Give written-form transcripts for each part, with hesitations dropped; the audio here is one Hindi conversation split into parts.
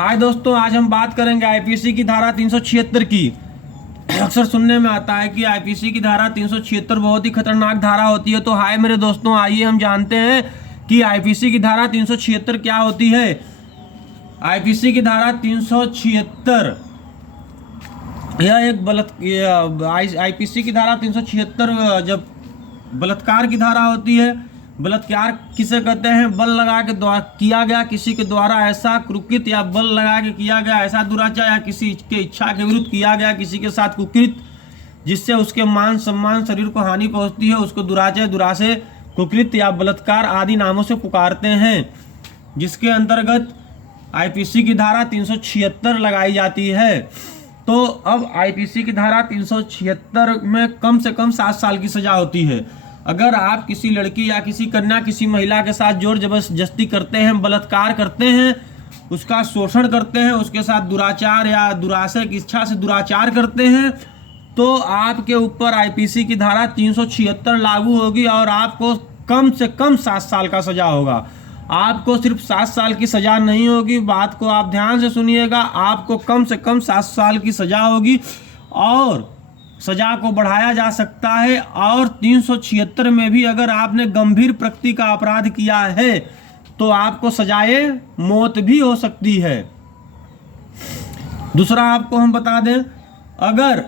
हाय दोस्तों, आज हम बात करेंगे आईपीसी की धारा 376 की। अक्सर सुनने में आता है कि आईपीसी की धारा 376 बहुत ही खतरनाक धारा होती है। तो हाय मेरे दोस्तों, आइए हम जानते हैं कि आईपीसी की धारा 376 क्या होती है। आईपीसी की धारा 376 यह एक आईपीसी की धारा 376 जब बलात्कार की धारा होती है। बलात्कार किसे कहते हैं? बल लगा के किया गया, किसी के द्वारा ऐसा कुकृत या बल लगा के किया गया ऐसा दुराचार या किसी के इच्छा के विरुद्ध किया गया किसी के साथ कुकृत जिससे उसके मान सम्मान शरीर को हानि पहुंचती है, उसको दुराचार, दुराशय, कुकृत या बलात्कार आदि नामों से पुकारते हैं, जिसके अंतर्गत आईपीसी की धारा 376 लगाई जाती है। तो अब आईपीसी की धारा 376 में कम से कम 7 साल की सजा होती है। अगर आप किसी लड़की या किसी कन्या, किसी महिला के साथ जोर जबरदस्ती करते हैं, बलात्कार करते हैं, उसका शोषण करते हैं, उसके साथ दुराचार या दुराशय की इच्छा से दुराचार करते हैं, तो आपके ऊपर आईपीसी की धारा 376 लागू होगी और आपको कम से कम 7 साल का सजा होगा। आपको सिर्फ 7 साल की सजा नहीं होगी, बात को आप ध्यान से सुनिएगा, आपको कम से कम 7 साल की सजा होगी और सजा को बढ़ाया जा सकता है। और 376 में भी अगर आपने गंभीर प्रकृति का अपराध किया है तो आपको सजाए मौत भी हो सकती है। दूसरा आपको हम बता दें, अगर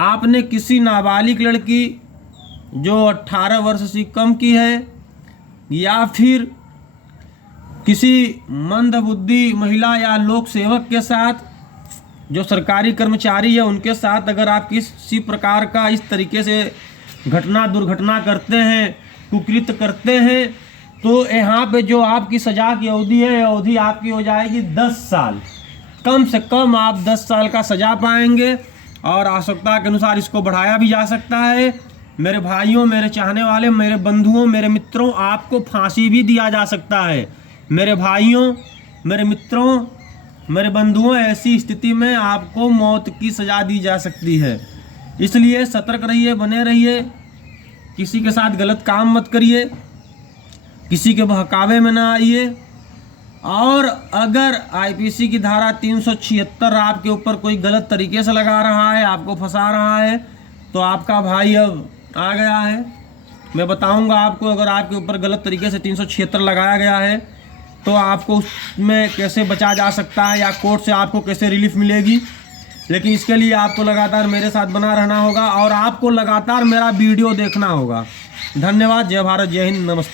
आपने किसी नाबालिग लड़की जो 18 वर्ष से कम की है या फिर किसी मंदबुद्धि महिला या लोक सेवक के साथ, जो सरकारी कर्मचारी है, उनके साथ अगर आप किसी प्रकार का इस तरीके से दुर्घटना करते हैं, कुकृत करते हैं, तो यहाँ पे जो आपकी सजा की अवधि है, अवधि आपकी हो जाएगी 10 साल। कम से कम आप 10 साल का सजा पाएंगे और आवश्यकता के अनुसार इसको बढ़ाया भी जा सकता है। मेरे भाइयों, मेरे चाहने वाले, मेरे बंधुओं, मेरे मित्रों, आपको फांसी भी दिया जा सकता है। मेरे भाइयों, मेरे मित्रों, मेरे बंधुओं, ऐसी स्थिति में आपको मौत की सजा दी जा सकती है। इसलिए सतर्क रहिए, बने रहिए, किसी के साथ गलत काम मत करिए, किसी के बहकावे में ना आइए। और अगर आईपीसी की धारा 376 आपके ऊपर कोई गलत तरीके से लगा रहा है, आपको फंसा रहा है, तो आपका भाई अब आ गया है। मैं बताऊंगा आपको, अगर आपके ऊपर गलत तरीके से 376 लगाया गया है तो आपको उसमें कैसे बचा जा सकता है या कोर्ट से आपको कैसे रिलीफ मिलेगी। लेकिन इसके लिए आपको लगातार मेरे साथ बना रहना होगा और आपको लगातार मेरा वीडियो देखना होगा। धन्यवाद। जय भारत, जय हिंद, नमस्ते।